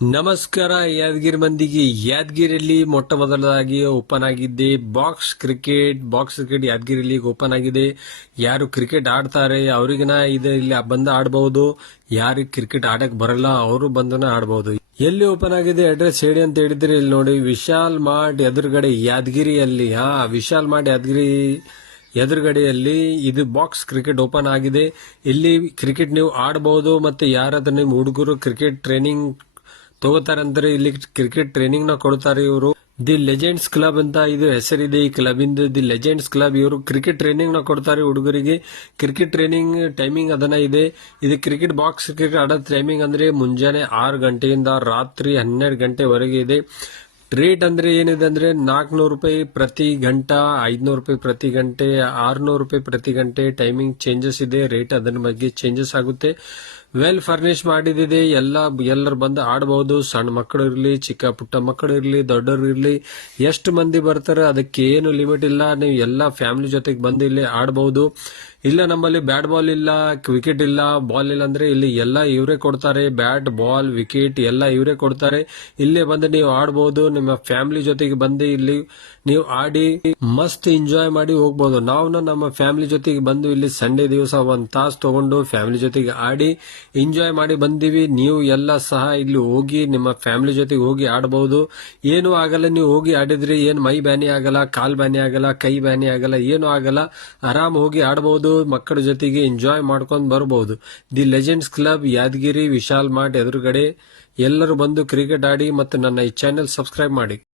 ನಮಸ್ಕಾರ ಯಾದಗಿರಿ ಮಂದಿಗೆ. ಯಾದಗಿರಿಯಲ್ಲಿ ಮೊಟ್ಟ ಮೊದಲದಾಗಿ ಓಪನ್ ಆಗಿದ್ದೆ ಬಾಕ್ಸ್ ಕ್ರಿಕೆಟ್ ಯಾದಗಿರಿಯಲ್ಲಿ ಓಪನ್ ಆಗಿದೆ. ಯಾರು ಕ್ರಿಕೆಟ್ ಆಡ್ತಾರೆ ಅವರಿಗಿನ ಇಲ್ಲಿ ಬಂದು ಆಡಬಹುದು. ಯಾರಿಗೆ ಕ್ರಿಕೆಟ್ ಆಡಕ್ ಬರಲ್ಲ ಅವರು ಬಂದನ ಆಡಬಹುದು. ಎಲ್ಲಿ ಓಪನ್ ಆಗಿದೆ ಅಡ್ರೆಸ್ ಹೇಳಿ ಅಂತ ಹೇಳಿದ್ರೆ ಇಲ್ಲಿ ನೋಡಿ, ವಿಶಾಲ್ ಮಾರ್ಟ್ ಎದುರುಗಡೆ ಯಾದಗಿರಿಯಲ್ಲಿ. ವಿಶಾಲ್ ಮಾರ್ಟ್ ಯಾದಗಿರಿ ಎದುರುಗಡೆಯಲ್ಲಿ ಇದು ಬಾಕ್ಸ್ ಕ್ರಿಕೆಟ್ ಓಪನ್ ಆಗಿದೆ. ಇಲ್ಲಿ ಕ್ರಿಕೆಟ್ ನೀವು ಆಡಬಹುದು. ಮತ್ತೆ ಯಾರಾದ್ರೂ ನಿಮ್ ಹುಡುಗರು ಕ್ರಿಕೆಟ್ ಟ್ರೈನಿಂಗ್ ತಗೋತಾರಂದ್ರೆ ಇಲ್ಲಿ ಕ್ರಿಕೆಟ್ ಟ್ರೈನಿಂಗ್ ನ ಕೊಡ್ತಾರೆ ಇವರು. ದಿ ಲೆಜೆಂಡ್ಸ್ ಕ್ಲಬ್ ಅಂತ ಇದು ಹೆಸರಿದೆ ಈ ಕ್ಲಬ್ ಇಂದ. ದಿ ಲೆಜೆಂಡ್ಸ್ ಕ್ಲಬ್ ಇವರು ಕ್ರಿಕೆಟ್ ಟ್ರೈನಿಂಗ್ ನ ಕೊಡ್ತಾರೆ ಹುಡುಗರಿಗೆ. ಕ್ರಿಕೆಟ್ ಟ್ರೈನಿಂಗ್ ಟೈಮಿಂಗ್ ಅದನ್ನ ಇದೆ. ಇದು ಕ್ರಿಕೆಟ್ ಬಾಕ್ಸ್ ಕ್ರಿಕೆಟ್ ಆಡೋ ಟೈಮಿಂಗ್ ಅಂದ್ರೆ ಮುಂಜಾನೆ 6 ಗಂಟೆಯಿಂದ ರಾತ್ರಿ 12 ಗಂಟೆವರೆಗೆ ಇದೆ. ರೇಟ್ ಅಂದ್ರೆ ಏನಿದೆ ಅಂದ್ರೆ 400 ರೂಪಾಯಿ ಪ್ರತಿ ಗಂಟಾ, 500 ರೂಪಾಯಿ ಪ್ರತಿ ಗಂಟೆ, 600 ರೂಪಾಯಿ ಪ್ರತಿ ಗಂಟೆ. ಟೈಮಿಂಗ್ ಚೇಂಜಸ್ ಇದೆ, ರೇಟ್ ಅದರ ಬಗ್ಗೆ ಚೇಂಜಸ್ ಆಗುತ್ತೆ. ವೆಲ್ ಫರ್ನಿಶ್ ಮಾಡಿದಿದೆ. ಎಲ್ಲರೂ ಬಂದು ಆಡಬಹುದು. ಸಣ್ಣ ಮಕ್ಕಳು ಇರಲಿ, ಚಿಕ್ಕ ಪುಟ್ಟ ಮಕ್ಕಳು ಇರಲಿ, ದೊಡ್ಡವರು ಇರಲಿ, ಎಷ್ಟು ಮಂದಿ ಬರ್ತಾರೆ ಅದಕ್ಕೆ ಏನು ಲಿಮಿಟ್ ಇಲ್ಲ. ನೀವು ಎಲ್ಲಾ ಫ್ಯಾಮಿಲಿ ಜೊತೆಗೆ ಬಂದು ಇಲ್ಲಿ ಆಡಬಹುದು. ಇಲ್ಲ ನಮ್ಮಲ್ಲಿ ಬ್ಯಾಟ್ ಬಾಲ್ ಇಲ್ಲ, ವಿಕೆಟ್ ಇಲ್ಲ, ಬಾಲ್ ಇಲ್ಲ ಅಂದ್ರೆ ಇಲ್ಲಿ ಎಲ್ಲ ಇವರೇ ಕೊಡ್ತಾರೆ. ಬ್ಯಾಟ್ ಬಾಲ್ ವಿಕೆಟ್ ಎಲ್ಲ ಇವರೇ ಕೊಡ್ತಾರೆ. ಇಲ್ಲೇ ಬಂದು ನೀವು ಆಡಬಹುದು. ನಿಮ್ಮ ಫ್ಯಾಮಿಲಿ ಜೊತೆಗೆ ಬಂದು ಇಲ್ಲಿ ನೀವು ಆಡಿ ಮಸ್ತ್ ಎಂಜಾಯ್ ಮಾಡಿ ಹೋಗ್ಬಹುದು. ನಾವು ನಮ್ಮ ಫ್ಯಾಮಿಲಿ ಜೊತೆಗೆ ಬಂದು ಇಲ್ಲಿ ಸಂಡೇ ದಿವಸ 1 ತಾಸು ತಗೊಂಡು ಫ್ಯಾಮಿಲಿ ಜೊತೆಗೆ ಆಡಿ ಎಂಜಾಯ್ ಮಾಡಿ ಬಂದಿವಿ. ನೀವು ಎಲ್ಲ ಸಹ ಇಲ್ಲಿ ಹೋಗಿ ನಿಮ್ಮ ಫ್ಯಾಮಿಲಿ ಜೊತೆಗೆ ಹೋಗಿ ಆಡಬಹುದು. ಏನು ಆಗಲ್ಲ, ನೀವು ಹೋಗಿ ಆಡಿದ್ರೆ ಏನ್ ಮೈ ಬ್ಯಾನಿ ಆಗಲ್ಲ, ಕಾಲ್ ಬ್ಯಾನಿ ಆಗಲ್ಲ, ಕೈ ಬ್ಯಾನಿ ಆಗಲ್ಲ, ಏನು ಆಗಲ್ಲ. ಆರಾಮ್ ಹೋಗಿ ಆಡಬಹುದು. ಮಕ್ಕಳ ಜೊತೆಗೆ ಎಂಜಾಯ್ ಮಾಡ್ಕೊಂಡು ಬರಬಹುದು. The legends club Yadagiri Vishal mart ಎದುರುಗಡೆ. ಎಲ್ಲರೂ ಬಂದು ಕ್ರಿಕೆಟ್ ಆಡಿ ಮತ್ತು ನನ್ನ ಈ ಚಾನೆಲ್ ಸಬ್ಸ್ಕ್ರೈಬ್ ಮಾಡಿ.